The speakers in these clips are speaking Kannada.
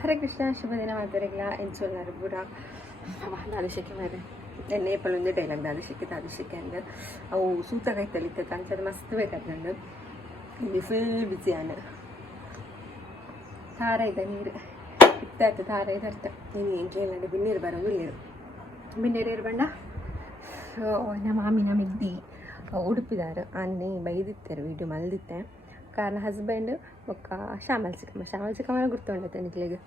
ಹರೇ ಕೃಷ್ಣ ಶುಭ ದಿನ ಮಾತಾಡಿಲ್ಲ ಎನ್ಸೋಲ್ಲಾರು ಬುಡ ದಾದಶಕ್ಕೆ ಮಾರೆ ಎಣ್ಣೆ ಪಲ್ಲೊಂದೇ ಡೈಲಾಗ್ ದಾದಶಕ್ಕೆ ಅಂದ್ರೆ ಅವು ಸೂತಾಗೈತಲ್ಲಿ ಇತ್ತು ಅನ್ಸೋದು ಮಸ್ತ್ ಬೇಕಾಯ್ತು ನಂದು ಇಲ್ಲಿ ಫುಲ್ ಬಿಸಿ ಆನ ತಾರ ಇದೆ ನೀರು ಇತ್ತಾಯ್ತು ತಾರ ಇದೆ ಅರ್ಥ ನೀನು ಏನು ಕೇಳಿ ಬಿನ್ನೀರು ಬರೋದು ಬಿನ್ನೀರು ಇರ್ಬಂಡ ನಮ್ಮ ಮಾಮಿನ ಮಿಗ್ದಿ ಉಡುಪಿದಾರು ಅನ್ನಿ ಬೈದಿತ್ತಾರೆ ವೀಡಿಯೋ ಮಲ್ದಿತ್ತೆ ಕಾರಣ ಹಸ್ಬೆಂಡ್ ಒಕ್ಕ ಶ್ಯಾಮಲ್ ಚಿಕ್ಕಮ್ಮ ಗುರ್ತೊಂಡೈತೆ ನಿಕ್ಲಿಗೆ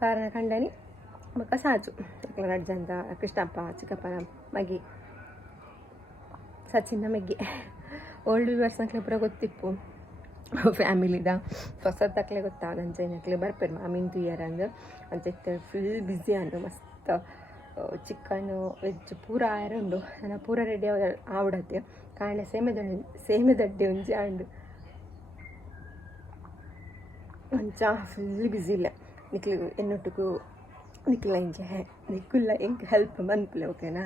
ಕಾರಣ ಕಂಡನಿ ಮಕ್ಕ ಸಾಚು ಅಜ್ಜಂತ ಕೃಷ್ಣಪ್ಪ ಚಿಕ್ಕಪ್ಪನ ಮಗಿ ಸಚಿನ್ನ ಮೆಗ್ಗಿ ಓಲ್ಡ್ ವ್ಯೂವರ್ಸ್ ನಕ್ಲೆ ಪೂರ ಗೊತ್ತಿಪ್ಪು ಫ್ಯಾಮಿಲಿದ ಹೊಸದು ತಕ್ಲೆ ಗೊತ್ತಾವ ನಂಚೆ ನಕ್ಲೆ ಬರ್ಪೇರು ಮಾಮಿನ 2 ಇಯರ್ ಅಂದು ಅಂಚೆ ಫುಲ್ ಬ್ಯುಸಿ ಅಂದು ಮಸ್ತ್ ಚಿಕನ್ ವೆಜ್ ಪೂರ ಆಯರುಂಡು ನಾನು ಪೂರ ರೆಡಿ ಆವಡತ್ತೆ ಕಾರಣ ಸೇಮೆ ದಡ್ಡೆ ಒಂಜಿ ಆಂಡು ಅಂಚ ಫುಲ್ ಬ್ಯುಸಿ ಇಲ್ಲ ನಿಕ್ಲಿ ಎನ್ನೊಟ್ಟಿಗೂ ನಿಕ್ಲ ನಿಕ್ಕುಲ್ಲ ಹೆಂಗೆ ಹೆಲ್ಪ್ ಮನ್ಪುಲೆ ಓಕೆನಾ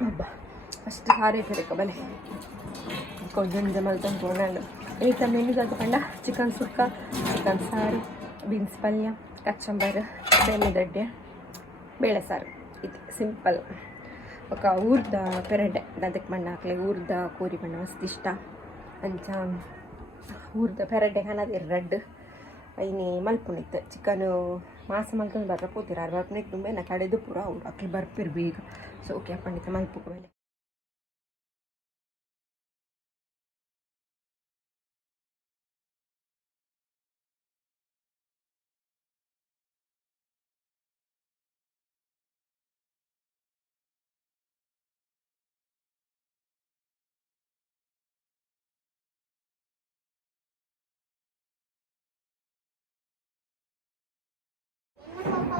ಹಬ್ಬ ಅಷ್ಟು ಹಾರೇ ಕರೆಕ ಬಲೆ ಕೊಂಜ ಮಲ್ತಂದು ನಾನು ಏತ ಮೆನು ತಗೊಂಡ ಚಿಕನ್ ಸುಕ್ಕ ಚಿಕನ್ ಸಾರು ಬೀನ್ಸ್ ಪಲ್ಯ ಕಚ್ಚಂಬರ್ ಸೇಮೆ ದಡ್ಡೆ ಬೇಳೆ ಸಾರು ಇದು ಸಿಂಪಲ್ ఒక ಊರ್ದ ಪೆರಡೆ ಅದಕ್ಕೆ ಮಣ್ಣು ಹಾಕ್ಲಿ ಊರ್ದ ಕೋರಿ ಬಣ್ಣ ಮಸ್ತ್ ಇಷ್ಟ ಅಂಚ ಊರ್ದ ಪೆರಡೆ ಹಣದ ರಡ್ಡು ಐನಿ ಮಲ್ಪುಣಿತ್ತು ಚಿಕನು ಮಾಸ ಮಲ್ಕೊಂಡು ಬರ್ರ ಕೂತಿರ ಬರ್ಪನಿಗೆ ತುಂಬ ನಾ ಕಡೆದು ಪೂರ ಅವ್ರು ಹಾಕಿ ಬರ್ಪಿರ್ ಬೇಗ ಸೊ ಓಕೆ ಪಂಡಿತ ಮಲ್ಪು ಮೇಲೆ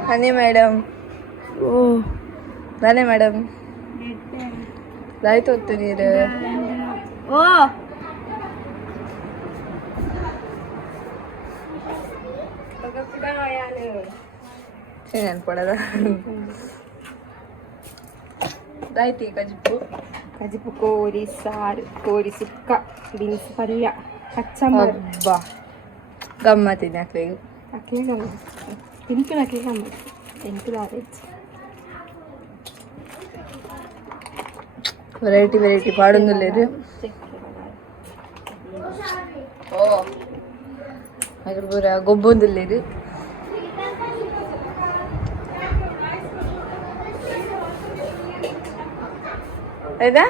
ಹನಿ ಮೇಡಮ್ ಓ ನಾನೇ ಮೇಡಮ್ ಆಯ್ತು ಹೊತ್ತು ನೀರು ಓ ನೆನ್ಪಡದ ಆಯ್ತು ಕಜಿಪು ಕೋರಿ ಸಾರು ಕೋರಿ ಸುಕ್ಕ ಬೀನ್ಸ್ ಪಲ್ಯ ಕಚ್ಚಂಬರ್ ಬಾ ಗಮ್ಮತ್ತಿನ ಅಕ್ಲಿಗೆ ಅಕ್ಲೆ ಗಮ್ಮತ್ತು ತಿನ್ಕು ಅಕ್ಲೆ ಗಮ್ಮತ್ತು ತಿನ್ಕು ದಾರೇಜ್ ವೆರೈಟಿ ಪಾಡೊಂದುಲ್ಲೇರು ಓ ಅದ್ರ ಪೂರ ಗೊಬ್ಬೊಂದುಲ್ಲೇರು ಆಯ್ತಾ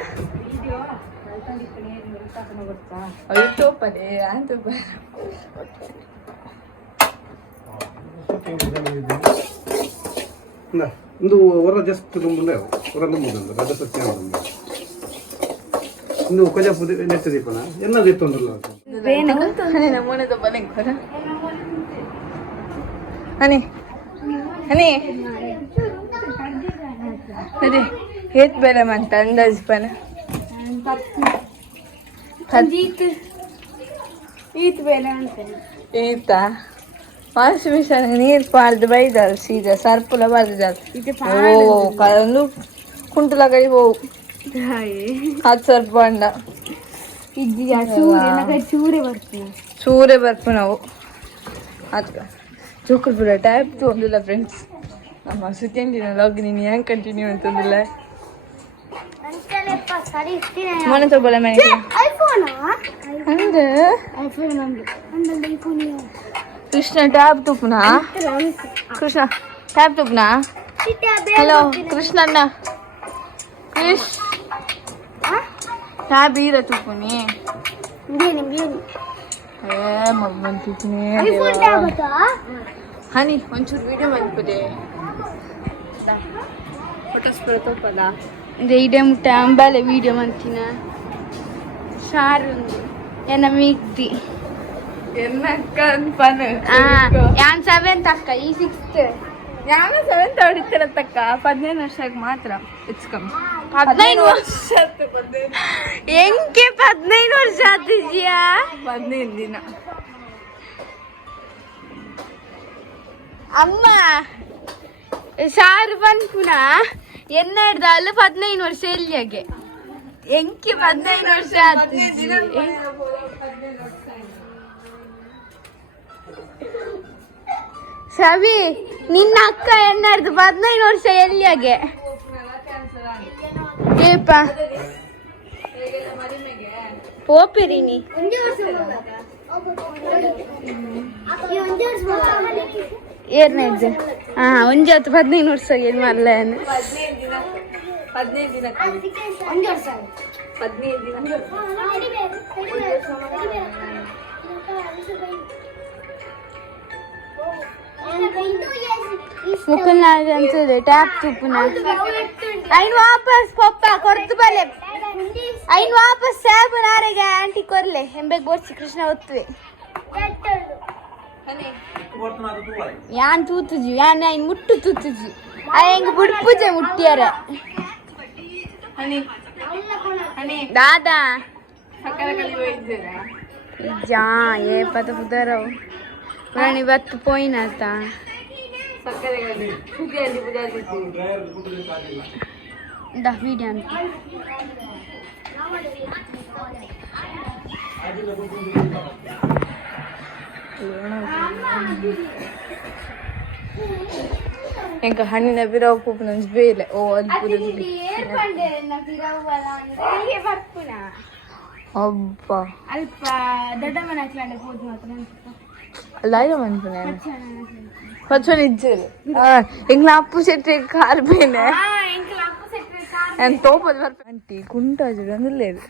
ಅಯ್ಯೋ ಪದೇ ಅಂತ ಒಂದು ಹೊರ ಜಸ್ಟ್ ತುಂಬಲೇ ಹೊರ ನಂಬುದು ರಜ ಸತ್ಯ ಇನ್ನು ಕೊಜಾಪು ನೆಟ್ಟ ದೀಪನ ಎಲ್ಲ ತೊಂದ್ರಲ್ಲ ನಮ್ಮನೆ ತಪ್ಪನೆ ಹನಿ ಹನಿ ಅದೇ ಹೇತ್ ಬೇರೆ ಮಂತ ಅಂದಾಜ್ ಪನ ಈತ ವಾಶ್ ಮಿಷನ್ ನೀರು ಪಾಡ್ದು ಬೈದಲ್ ಸೀದಾ ಸರ್ಪುಲ ಬಾರ್ದು ಓ ಒಂದು ಕುಂಟುಲ ಕೈ ಹೋವು ಅದು ಸರ್ಪ ಅಂಡ ಚೂರೇ ಬರ್ಪು ನಾವು ಅದು ಜೋಕರ್ ಬಿಡ ಟೈಪ್ ತೊಂದಿಲ್ಲ ಫ್ರೆಂಡ್ಸ್ ನಮ್ಮ ಸುತ್ತಿನ ಲಾಗ್ ನೀನು ಹೆಂಗೆ ಕಂಟಿನ್ಯೂ ಅಂತಂದಿಲ್ಲ ಮೊನ್ನೆ ತಗೊಳ್ಳ ಮನೆ ಕೃಷ್ಣ ಟ್ಯಾಬ್ ತುಪ್ಪನಾ ಕೃಷ್ಣ ಟ್ಯಾಬ್ ತುಪ್ಪನಾ ಹಲೋ ಕೃಷ್ಣಣ್ಣ ಕೃಷ್ ಟ್ಯಾಬ್ ಈರ ತುಪ್ಪನಿ ಮಮ್ಮನ್ ತುಪ್ಪನಿ ಹನಿ ಒಂಚೂರು ವಿಡಿಯೋ ಮಾಡ್ಬೋದೆ ಫೋಟೋಸ್ ಬರುತ್ತಪ್ಪದ ಇಡೆ ಮುಟ್ಟ ಅಂಬಾಲೆ ವಿಡಿಯೋ ಮಾಡ್ತೀನ ಶಾರು ಎನ್ನ ಮಿಗ್ದಿ ಯಾನ್ 7th ಅಕ್ಕ ಈ 6th ಯಾನು 7th ಹೊಡಿತಿರತ್ತಕ್ಕ 15 ವರ್ಷಕ್ಕೆ ಮಾತ್ರ ಇಚ್ಕಮ್ 15 ವರ್ಷ ಹೆಂಗೆ 15 ವರ್ಷ ಆತಿದ್ಯಾ 15 ದಿನ ಅಮ್ಮ ಸಾರು ಬಂದ್ಪುನ ಎನ್ನ ಹಿಡ್ದಲ್ಲ 15 ವರ್ಷ ಎಲ್ಲಿಯಾಗೆ ಎಂಕಿ 15 ವರ್ಷ ಆತಿಜ್ಜಿ. ಸವಿ ನಿನ್ನ ಅಕ್ಕ ಎನ್ನಾಡ್ದು 15 ವರ್ಷ ಎಲ್ಲಿಯಾಗೆ ಏಪ ಪೋಪಿರಿನಿ ಏರ್ನೇ ಹಾ ಒಂಜಿ ಹೊತ್ತು 15 ವರ್ಷ ಏನ್ ಮಾಡ್ಲ 15 ದಿನ ಮುಖನಾಗ ಅನ್ಸದೆ ಟ್ಯಾಪ್ ತುಪ್ಪನ ಐನ್ ವಾಪಸ್ ಪಪ್ಪ ಕೊರ್ತು ಬಲೆ ಐನ್ ವಾಪಸ್ ಸ್ಯಾಬ್ ನಾರೆಗೆ ಆಂಟಿ ಕೊರ್ಲೆ ಎಂಬೆಗ್ ಬೋರ್ಸಿ ಕೃಷ್ಣ ಒತ್ತುವೆ ಯಾನ್ ತೂತುಜಿ ಯಾನ್ ಐನ್ ಮುಟ್ಟು ತೂತುಜಿ ಹೆಂಗ್ ಬುಡ್ ಪೂಜೆ ಮುಟ್ಟಿಯಾರ ದಾದಾ ಜಾ ಏ ಪತ ಪುದರವು ಪ್ರಾಣಿ ಬತ್ತು ಪೋಯಿನಾತ ವಿಡಿಯೋ ಅಂತ ಎಂಕ ಹಣ್ಣಿನ ಬಿರವು ಪೂಪು ನಂಜ್ ಬೇಲೆ ಓ ಅದ್ಭುತ ಅಬ್ಬ ಅಲ್ಪ ದೊಡ್ಡ ಮನೆ ಹಾಕ್ಲಾಂಡೆ ಹೋದ್ ಮಾತ್ರ ಲೈವ ಮನ್ಪುನೆ ಹೊಚ್ಚ ನಿಜ್ಜರು ಎಂಗ್ಲ ಅಪ್ಪು ಸೆಟ್ರೆ ಕಾರ್ ಬೇನೆ en topal var anti kunta judandulledu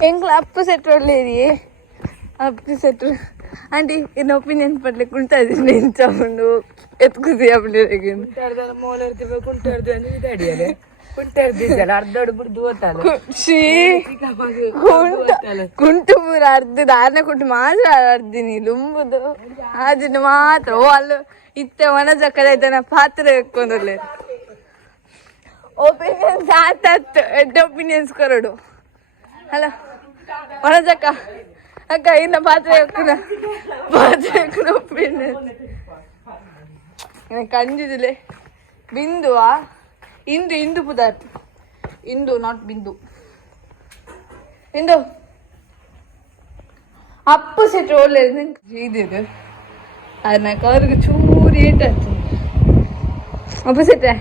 engla appu set olledi appu set anti in opinion padle kunta ninchamundu etkusi apnege kunta molar tibe kunta anu idadiyale ಕುಂಟುಪುರ ಅರ್ಧ ದಾರನ ಕುಂಟು ಮಾತ್ರ ಅರ್ದಿನಿ ಲುಂಬುದು ಆಜಿನ ಮಾತ್ರ ಓ ಅಲ್ಲ ಇತ್ತೆ ಒಣಜಕ್ಕದೈತನ ಪಾತ್ರ ಇಕ್ಕೊಂಡ್ರಲ್ಲ ಒಪಿನಿಯನ್ಸ್ ಆತತ್ತು ಎಡ್ಡ ಒಪಿನಿಯನ್ಸ್ ಕೊರಡು ಅಲ್ಲ ಒಣಜಕ್ಕ ಅಕ್ಕ ಇನ್ನ ಪಾತ್ರ ಒಪಿನಿಯನ್ಸ್ ಕಂಜಿದಿಲೆ ಬಿಂದುವಾ ಇಂದು ಪದಾರ್ಥ ಇಂದು ನಾಟ್ ಬಿಂದು ಇಂದು ಅಪ್ಪು ಸೆಟ್ ಒಳ್ಳೆದು ಇದಿದೆ ಅದನ್ನ ಕವರ್ಗೆ ಚೂರಿ ಇಟ್ಟಾಯ್ತು ಅಪ್ಪು ಸೆಟ್ರೆ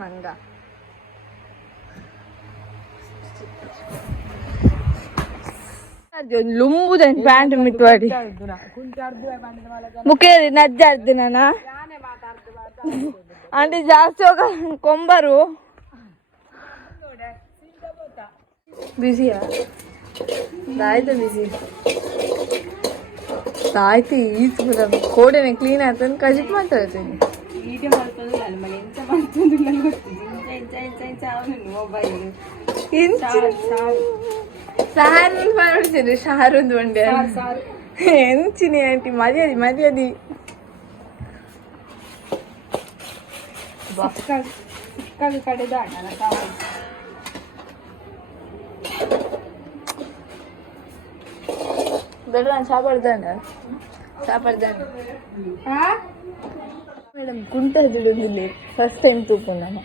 ಮಂಗ ಲುಂಬುದನ್ ಪ್ಯಾಂಟ್ ಮಿತ್ವಾಡಿ ಮುಖೇರಿ ನಜ್ಜಾರ್ದು ನಾನ ಆಂಟಿ ಜಾಸ್ತಿ ಹೋಗ ಕೊಂಬರು ಬಿಸಿಯಾ ಆಯ್ತು ಬಿಸಿ ಆಯ್ತು ಈಚ್ ಕೋಡೆನೆ ಕ್ಲೀನ್ ಆಯ್ತು ಕಜಿಪ್ ಮಾತಾಡ್ತೀನಿ ಸಾರು ಮಾಡಿಸಿದ್ರಿ ಸಾರೊಂದು ಒಂಡೆ ಎಂಚಿನಿ ಆಂಟಿ ಮರ್ಯಾದಿ ಕಡೆ ಬೆಳಗ್ಗೆ ಸಾಪಾಡ್ದಾನೆ ಮೇಡಮ್ ಕುಂಟ ಜಿಡೋದಿಲ್ಲ ಫಸ್ಟ್ ಟೈಮ್ ತೂಕು ನಾನು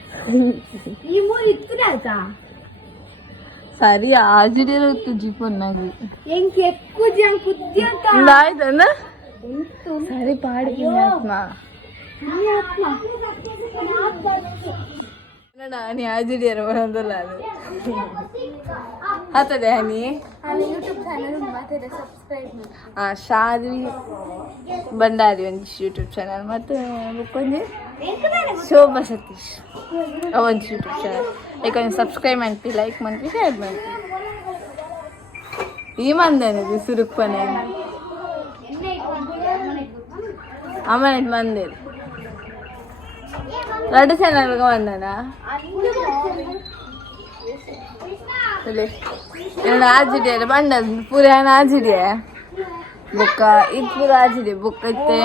ಸರಿ ಆಜಿಡಿರೋ ಜೀಪನ್ನಾಗಿ ಆಯ್ತಣ್ಣ ಸರಿ ಪಾಡಿ ಆತ್ಮ ನೀ ಆಜಿಡಿಯರ ಬರೋದಲ್ಲ ಅದು ಆತದೆ ಹನಿ ಶಾದ್ವಿ ಬಂಡಾರಿ ಒಂದು ಯೂಟ್ಯೂಬ್ ಚಾನಲ್ ಮತ್ತು ಬುಕ್ಕೊಂದು ಶೋಭಾ ಸತೀಶ್ ಒಂದು ಯೂಟ್ಯೂಬ್ ಚಾನಲ್ ಯಾಕಂದ್ರೆ ಸಬ್ಸ್ಕ್ರೈಬ್ ಮಾಡ್ತಿ ಲೈಕ್ ಮಾಡ್ತಿ ಶೇರ್ ಮಾಡ್ತಿ ಈ ಮಂದೇನಿದೆ ಸುರುಕ್ಪನೆ ಅಮ್ಮನ ಮಂದಿರ ಎರಡು ಚಾನಲ್ಗೆ ಬಂದನಾ ಆಜಿಡಿಯ ಬಂಡ ಪೂರ ಆಜಿಡಿಯ ಬುಕ್ಕ ಇದು ಪೂರ ಆಜಿಡಿ ಬುಕ್ ಐತೆ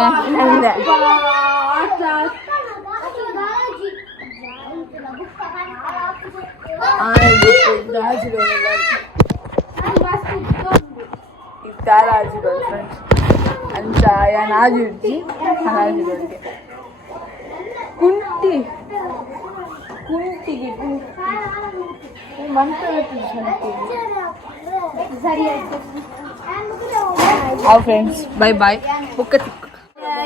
ರಾಜುಗಳು ಫ್ರೆಂಡ್ಸ್ ಅಂಚ ನಾಜುಡ್ಜಿ ರಾಜುಗಳಿಗೆ ಕುಂಟಿಗೆ ಫ್ರೆಂಡ್ಸ್ ಬಾಯ್ ಬಾಯ್ ಬುಕ್ಕ ತಿಕ್ಕ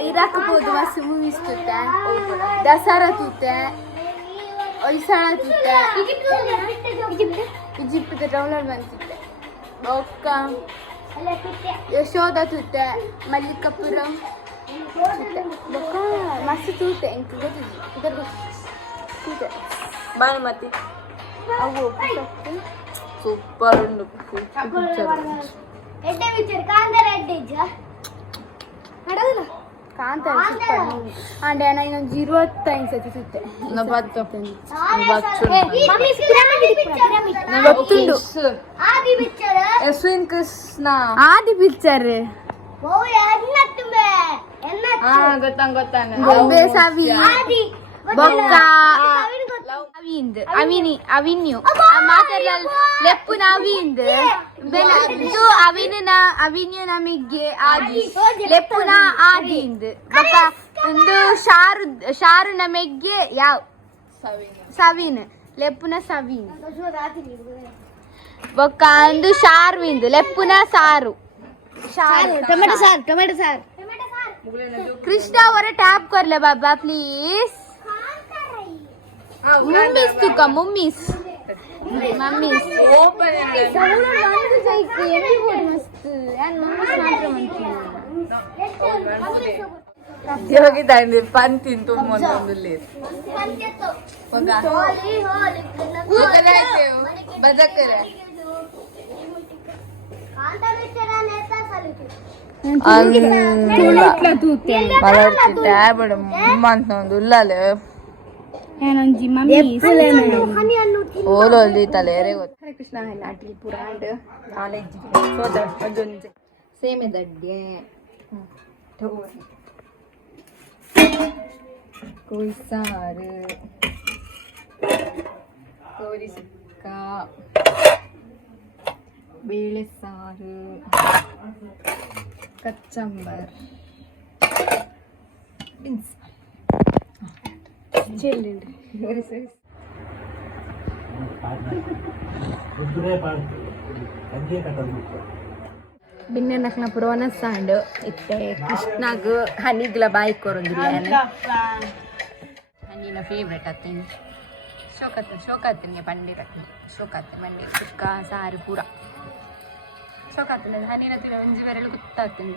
ಇರಾಕಬಹುದು ಮಸ್ತ್ ಮೂವೀಸ್ ತೂತೆ ದಸರಾ ತೂತೆ ಹೊಯ್ಸಳ ತೂತೆ ಈಜಿಪ್ಟ್ ಡೌನ್ಲೋಡ್ ಮಾಡ್ತಿದ್ದೆ ಒಕ್ಕ ಯಶೋಧ ತೂತೆ ಮಲ್ಲಿಕಾಪುರಂ ಬೊಕ್ಕ ಮಸ್ತ್ ತೂತೆ ಎಂಕ್ ಗೊತ್ತಿದ್ದೆ ಇದರ ತೂತೆ ಬಾನುಮತಿ ಅವು ಸೂಪರ್ ಉಂಡು ಕಾಂತಾರ ಅಂಡೆ ನಾನು 25 ಸತಿ ಸುತ್ತೆ ಗೊತ್ತುಂಡು ಯಶ್ವಿನ್ ಕೃಷ್ಣ ಆದಿ ಪಿಕ್ಚರ್ ಗೊಂಬೆ ಸಾವಿ ಬೊಕ್ಕ ಅವಿನ್ಯು ಮಾತಾಡಲ್ಲ ಲೆಪ್ಪುನ ಅವಿಂದ್ ಇದು ಅವಿನ್ಯು ನಮಗೆ ಆದಿ ಲೆಪ್ಪುನ ಆದಿಂದ್ ಬೊಕ್ಕ ಒಂದು ಶಾರು ನಮಗೆ ಯಾವ ಸವಿನ್ ಲೆಪ್ಪುನ ಸವಿನ್ ಬೊಕ್ಕ ಒಂದು ಶಾರ್ವಿಂದ್ ಲೆಪ್ಪುನ ಸಾರು ಟೊಮೆಟೊ ಸಾರು ಕೃಷ್ಣ ಅವರ ಟ್ಯಾಪ್ ಕೊರ್ಲೆ ಬಾಬಾ ಪ್ಲೀಸ್ ಮಮ್ಮೀಸ್ ತುಕ ಮಮ್ಮೀಸ್ ಯೋಗಿತಾಂಡಿ ಪಂತಿನ್ ತುಂಬ ಬಜಕರೆ ಟ್ಯಾಬ್ ಮಂತ್ ಉಲ್ಲಲೆ ಓಲೋಲಿ ತಲೆರೆ ಗೊತ್ತು. ಹರೇ ಕೃಷ್ಣ ನಾಟಿ ಪುರಾಂಡ್ ನಾಲೆಡ್ಜ್ ಅದೊಂದು ಸೇಮೆ ದಡ್ಡೆ ಕೋಳಿ ಸಾರು ಕೋರಿ ಸುಕ್ಕ ಬೇಳೆ ಸಾರು ಕಚ್ಚಂಬರ್ ಬೀನ್ಸ್ ಚೆಲ್ಲುಂಡು ಬಿನ್ನೆ ನಕ್ನ ಪುರವನ ಸಾಂಡ್ ಇತ್ತೆ ಕೃಷ್ಣಗ್ ಹನಿಗ್ಲ ಬಾಯಿ ಕೊರೊಂದಿಲ್ಲ ಹನಿನ ಫೇವ್ರೆಟ್ ಅತ್ತಿನ ಶೋಕತ್ತಿನ ಪಂಡಿರತ್ತಿ ಶೋಕತ್ತೆ ಮಂಡಿ ಸುಕ್ಕ ಸಾರು ಪೂರ ಶೋಕತ್ತಿನ ಹನಿನ ತಿನ್ನ ಒಂಜಿ ಬೆರಳು ಗೊತ್ತಾಗ್ತೀನಿ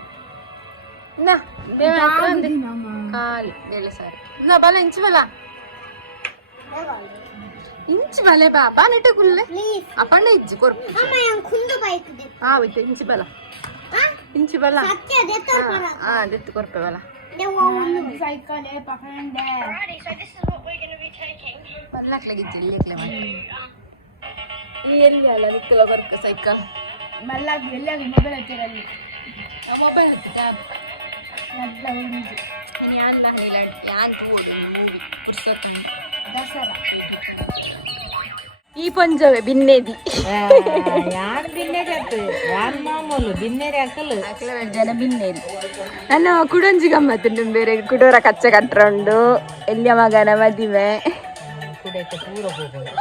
ಕಾಲು ಬೇಳೆ ಸಾರು ನಾ ಬಲ ಇಂಚು ಬಲ ಇಂಚು ಬಲೆ ಬಾಬಾ ನೆಟ್ಟ ಕುಲ್ಲೆ ಅಪ್ಪಣ್ಣ ಇಜ್ಜಿ ಕೊರ್ಪು ಆಯ್ತು ಇಂಚು ಬಲ ಇಂಚು ಬಲ ದೆತ್ತು ಕೊರ್ಪೆ ಬಲ ಬರ್ಲಾಕ್ಲಾಗಿಜ್ಜಿ ಇಲ್ಲಕ್ಲೆ ಎಲ್ಲಿ ಅಲ್ಲ ನಿಕ್ಕಲ ಬರ್ಕ ಸೈಕಲ್ ಮಲ್ಲಾಗಿ ಎಲ್ಲಿಯಾಗಿ ಮೊಬೈಲ್ ಹತ್ತಿರಲ್ಲಿ ಮೊಬೈಲ್ ಯಾನ್ಲ ಹೇಳಿ ಯಾನ್ ತೋಡು ಮೂವಿ ದಸರಾ ಈ ಪಂಜವೇ ಬಿನ್ನೇದಿ ಯಾರು ಬಿನ್ನೇರಿ ಆಗ್ತದೆ ಯಾರು ಮಾಮೂಲು ಬಿನ್ನೇರಿ ಹಾಕಲು ಜನ ಬಿನ್ನೇರಿ ನಾನು ಕುಡಂಜಿ ಗಮ್ಮತ್ತು ಬೇರೆ ಕುಡೋರ ಕಚ್ಚ ಕಟ್ಕೊಂಡು ಎಲ್ಲಿಯ ಮಗನ ಮದುವೆ ಕುಡಕ್ಕೆ ಪೂರ ಹೋಗೋದು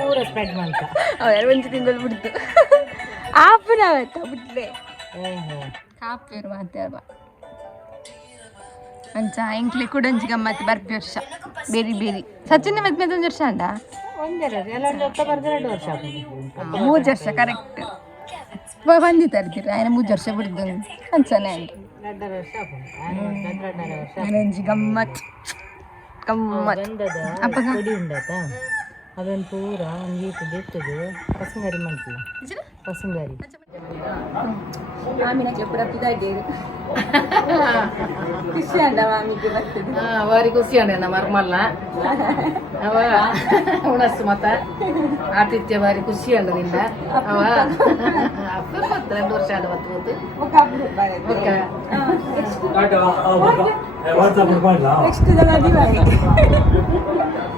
ಪೂರ ಸ್ಪ್ರೆಡ್ ಮಾಡ್ತಾ ಅವ್ರು ಒಂಚು ತಿಂಗಳು ಬಿಡ್ತು ಆಪನಾವತ್ತ ಬಿಟ್ಲೆ ಕಾಪೇರು ಮಾತಾಡುವ ಅಂಚ ಎಂಕ್ಲೆ ಕುಡಂಜಿ ಗಮ್ಮತ್ತು ಬರ್ಪಿ ವರ್ಷ ಬೇರೆ ಬೇರೆ ಸಚಿನ್ ಮದ್ವೆ ಒಂದು ವರ್ಷ ಅಂಡ ಎರಡು ವರ್ಷ 3 ವರ್ಷ ಕರೆಕ್ಟ್ ಬಂದಿತ್ತು ಅರ್ದಿರ ఆయన 3 ವರ್ಷ ಬಿಡ್ದು ಅಂಚನೆ ಕುಡಂಜಿ ಗಮ್ಮತ್ ಗಮ್ಮತ್ ಅಪ್ಪ ಪುಡಿ ಉಂಡಾತ ಅದನ್ನು ಪೂರ ಒಂದು ಈಟು ಬೆತ್ತದು ಪಸಂಗಾರಿ ಮಾಡ್ತೀವಿ ಪಸಂಗಾರಿ ಮಾಮಿನಕ್ಕೆ ಪೂರ ಪಿದಾಗೇರು ಖುಷಿ ಅಂಡ ಮಾಮಿಗೆ ಬರ್ತದೆ ವಾರಿ ಖುಷಿ ಅಂಡ ಮರ್ಮಲ್ಲ ಅವ ಉಣಸ್ಸು ಮತ್ತ ಆತಿಥ್ಯ ಬಾರಿ ಖುಷಿ ಅಂಡದಿಂದ ಅವ ಅಪ್ಪ 2 ವರ್ಷ ಆದ ಬತ್ತು ನೆಕ್ಸ್ಟ್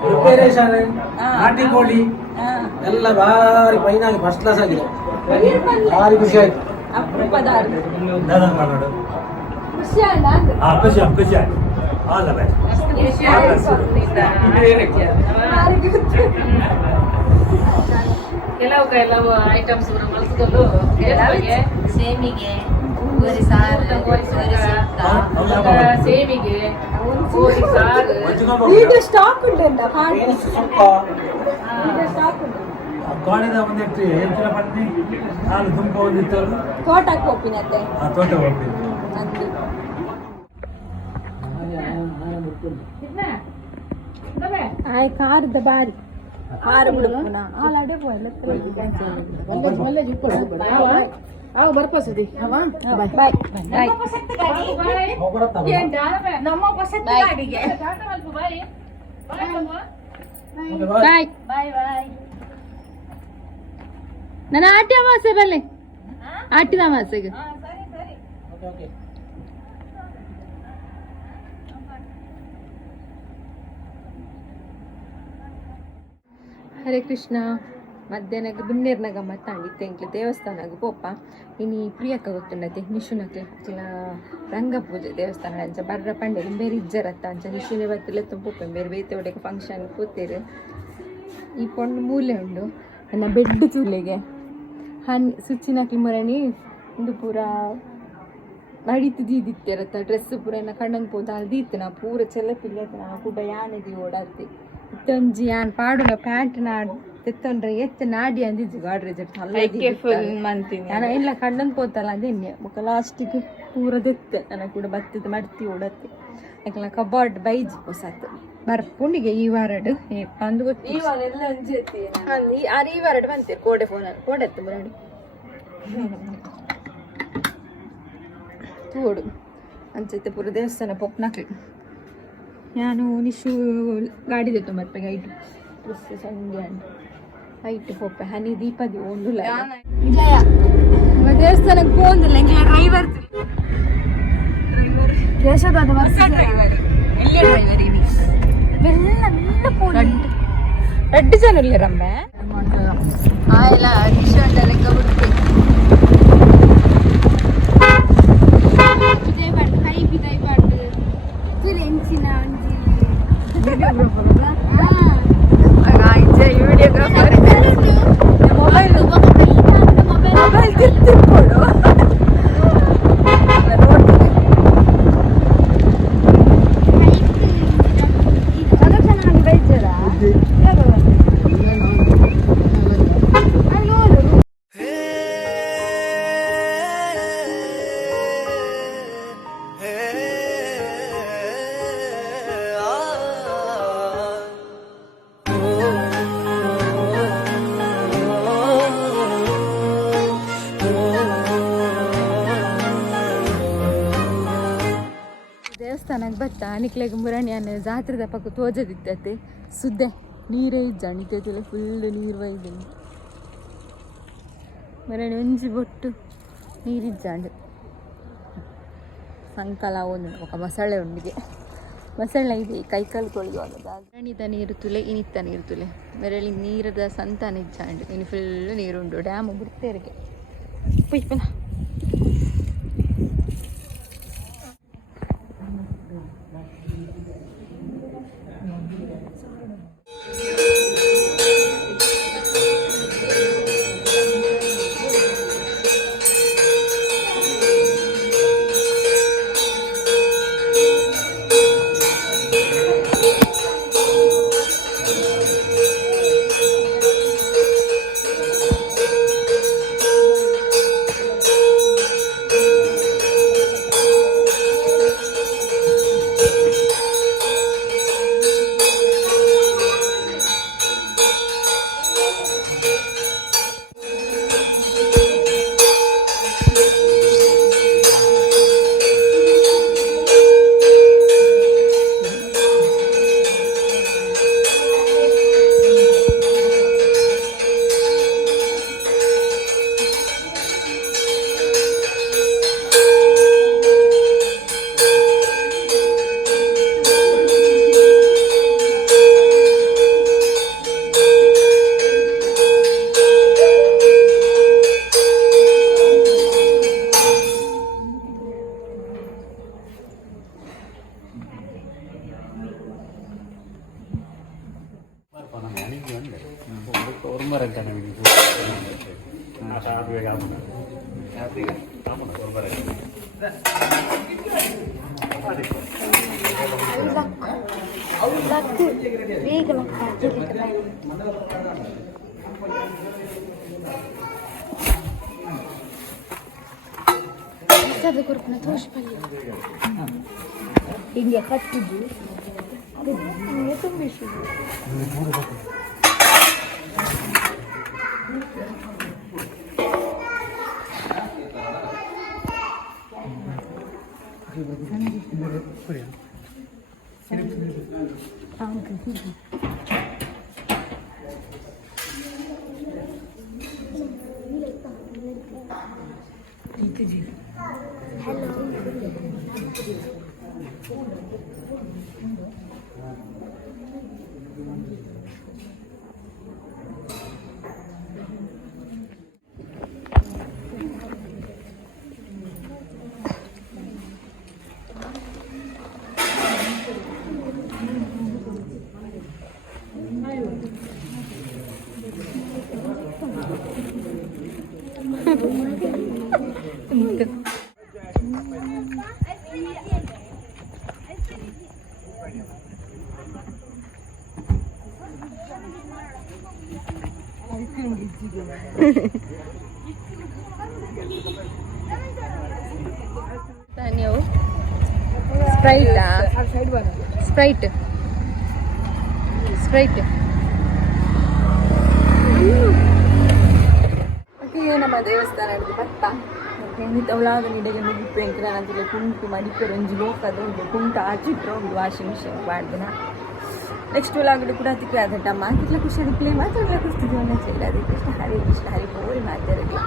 ಪ್ರಿಪರೇಷನ್ ನಾಟಿ ಕೋಳಿ ಎಲ್ಲ ಭಾರಿ ಫೈನಾಗಿ ಫಸ್ಟ್ ಕ್ಲಾಸ್ ಆಗಿದೆ. ಭಾರಿ ಖುಷಿ ಆಯ್ತು. ಅಪರೂಪದ ಖುಷಿ ಅಂಡ ಖುಷಿ ಆಲ್ ದ ಬೆಸ್ಟ್. ಕೆಲವು ಐಟಮ್ಸ್ ಮಲ್ಸದಲ್ಲೂ ಸೇಮಿಗೆ ಸೇಮಿಗೆ ಇದು ಸ್ಟಾಕ್ ಉಂಟಂತ ಸ್ಟಾಕ್ ಉಂಟು ಕೋಣದ ಒಂದಿಟ್ಟು ಹೆಚ್ಚಿನ ಬನ್ನಿ ಹಾಲು ತುಂಬ ಒಂದಿತ್ತು ತೋಟಕ್ಕೆ ಹೋಗ್ತೀನಿ ತೋಟ ಹೋಗ್ತೀನಿ. ಆಯ್ ಕಾರದ ಬಾರಿ ಆರು ಬಿಡುಪುನ ಆಲಡೆ ಪೋಯಲ್ಲ ಅವ ಬರ್ಪಸದಿ ಬಾಯ್ ಬಾಯ್ ನಮ್ಮ ಪಸತ್ ಗಾಡಿಗೆ ಬಾಯ್ ಬಾಯ್ ಬಾಯ್ ನನ್ನ ಆಟಿ ಅಮಾಸೆ ಬಲ್ಲೆ ಆಟಿದ ಅಮಾಸೆಗೆ ಹರೇ ಕೃಷ್ಣ ಮಧ್ಯಾಹ್ನಕ್ಕೆ ಬಿನ್ನೇರ್ನ ಗಮ್ಮತ್ ತಾಂಡಿತ್ತೆ ಎಂಕ್ಲೆ ದೇವಸ್ಥಾನಕ್ಕೆ ಪೋಪ ಇನಿ ಪ್ರಿಯಕ್ಕ ಗೊತ್ತುಂಡತೆ ನಿಶುನಕ್ಲೆ ಅಕ್ಲ ರಂಗಪೂಜೆ ದೇವಸ್ಥಾನ ಅಂಚ ಬರ್ರ ಪಂಡೆ ಬೇರೆ ಇಜ್ಜರತ್ತ ಅಂಚ ನಿಶುನೆ ಬತ್ತಿಲ್ಲ ತುಂಬ ಬೇರೆ ಬೇತೆ ಒಡೆಗೆ ಫಂಕ್ಷನ್ ಕೂತೀರಿ ಈ ಪೊಣ್ಣು ಮೂಲೆ ಉಂಡು ನನ್ನ ಬೆಡ್ ತೂಲೆಗೆ ಹನಿ ಸುಚ್ಚಿನಕ್ಲಿ ಮರಣಿ ಒಂದು ಪೂರ ನಡೀತು ದೀದಿತ್ತಿರತ್ತ ಡ್ರೆಸ್ ಪೂರ ಎನ್ನ ಕಣ್ಣಂಗೆ ಪೋದ ದೀತ್ತು ನಾ ಪೂರ ಚೆಲ್ಲಪಿಲ್ಲ ನಾ ಕೂಡ ಯಾನೆದಿ ಓಡಾಡ್ತಿ ಇತ್ತೊಂಜಿ ಯಾನ್ ಪಾಡುನ ಪ್ಯಾಂಟ್ ತೆತ್ತೊಂಡ್ರೆ ಎತ್ತ ನಾಡಿ ಅಂದಿದ್ದು ಗಾಡ್ರೇಜ್ ನಾನು ಇಲ್ಲ ಕಣ್ಣನ್ ಪೋತಲ್ಲ ಅದೇನೆ ಮುಖ ಲಾಸ್ಟಿಗೆ ಪೂರ ದೆತ್ತೆ ನನಗೆ ಕೂಡ ಬತ್ತದ ಮಡ್ತಿ ಓಡತ್ತೆ ಯಾಕಲ್ಲ ಕಬಾರ್ಡ್ ಬೈಜ್ ಹೊಸತ್ತು ಬರ್ಪುಂಡಿಗೆ ಈ ವಾರಡ್ ಅಂದು ಗೊತ್ತಿ ಈ ವಾರಡ್ ಬಂತೀರಿ ಕೋಡೆ ಫೋನಲ್ಲಿ ಕೋಡೆತ್ತು ಬರಡಿ ತೋಡು ಅಂಚೈತೆ ಪೂರ ದೇವಸ್ಥಾನ ಪೊಪ್ನಾಕ್ಲಿ ನಾನು ನಿಶು ಗಾಡಿದೆ ಮತ್ತೆ ಐಟು ಸಂಜೆ ಅಂಡ್ ಐಟು ಪೊಪ್ಪೆ ಹನಿ ದೀಪದಿ ಒಂದು ದೇವಸ್ಥಾನಕ್ಕೆ ಹೋಗಿಲ್ಲ ಎಂಗೆ ಡ್ರೈವರ್ ದೇಶದ ಡ್ರೈವರ್ ಎಲ್ಲಿ ಡ್ರೈವರ್ ಇನಿ ರೆಡ್ ಜನ ಇಲ್ಲ ರಮ್ಮೆ ಆಯಲ್ಲ ನಿಶು ಅಂತ ಲೆಕ್ಕ ಬಿಟ್ಟು ಮೊಬೈಲ್ ತಿರ್ತಿರ್ಕೊಡು ದೇವಸ್ಥಾನಕ್ಕೆ ಬತ್ತ ನಿಕ್ಲೆಗೆ ಮುರಣಿ ಅನ್ನೋ ಜಾತ್ರೆದ ಪಕ್ಕ ತೋಜದಿತ್ತತೆ ಸುದ್ದೆ ನೀರೇ ಇಜ್ಜಾಣಿತೈತಿಲ್ಲ ಫುಲ್ ನೀರು ಒಯ್ದು ಮುರಣಿ ಒಂಜಿ ಬೊಟ್ಟು ನೀರಿಜ್ಜಾಂಡು ಸಂಕಲ ಒಂದು ఒక ಮಸಾಲೆ ಉಂಡಿಗೆ ಮಸಾಲೆ ಇದೆ ಕೈಕಾಲು ಕೊಳಿಯುವಾಗ ಮುರಣಿದ ನೀರು ತುಲೆ ಇನಿತ್ತ ನೀರು ತುಲೆ ಮೆರಳಿ ನೀರದ ಸಂತಾನ ಇಜ್ಜಾಂಡು ಇನ್ನು ಫುಲ್ ನೀರುಂಡು ಡ್ಯಾಮ್ ಬಿಡ್ತೇರಿಗೆ ಪುಯ್ಪನ ಬೇಗ ಕೊರ್ಪುನ ತೋರಿಸ್ಬಲ್ಲ ಹಿಂಗೆ ಕಟ್ಟಿದ್ದು ಅದು ತುಂಬಿಸಿದ್ದು ನೀವು ಸ್ಪ್ರೈಟಾ ಸ್ಪ್ರೈಟ್ ಸ್ಪ್ರೈಟ್ ಓಕೆ ನಮ್ಮ ದೇವಸ್ಥಾನ ಹಿಡಿದು ಪಟ್ಟ ಖಂಡಿತ ಉಳಾಗ ನಿಡೆಗೆ ಮುಗಿப்பு ಎಂಕ್ರ ನಂತಲೇ ಕುಂಟು ಮಡಿಪರು ಒಂಜಿ ಲೋಕದ ಉಂಟು ಕುಂಟು ಆಚಿಟ್ರು ಒಂದು ವಾಷಿಂಗ್ ಮಿಷಿನ್ ಮಾಡ್ದಿನ ನೆಕ್ಸ್ಟ್ ಉಳಾಗಡೆ ಕೂಡ ಅದಕ್ಕೆ ಅದಟ್ಟಮ್ಮ ಕಿಟ್ಲ ಖುಷಿ ಅದಕ್ಕೆ ಮಾತ್ರ ಖುಷಿ ಅದಕ್ಕೆ ಹರೇ ಕೃಷ್ಣ ಹರಿ ಬೋಲ್ ಮಾತಾಡಿಲ್ಲ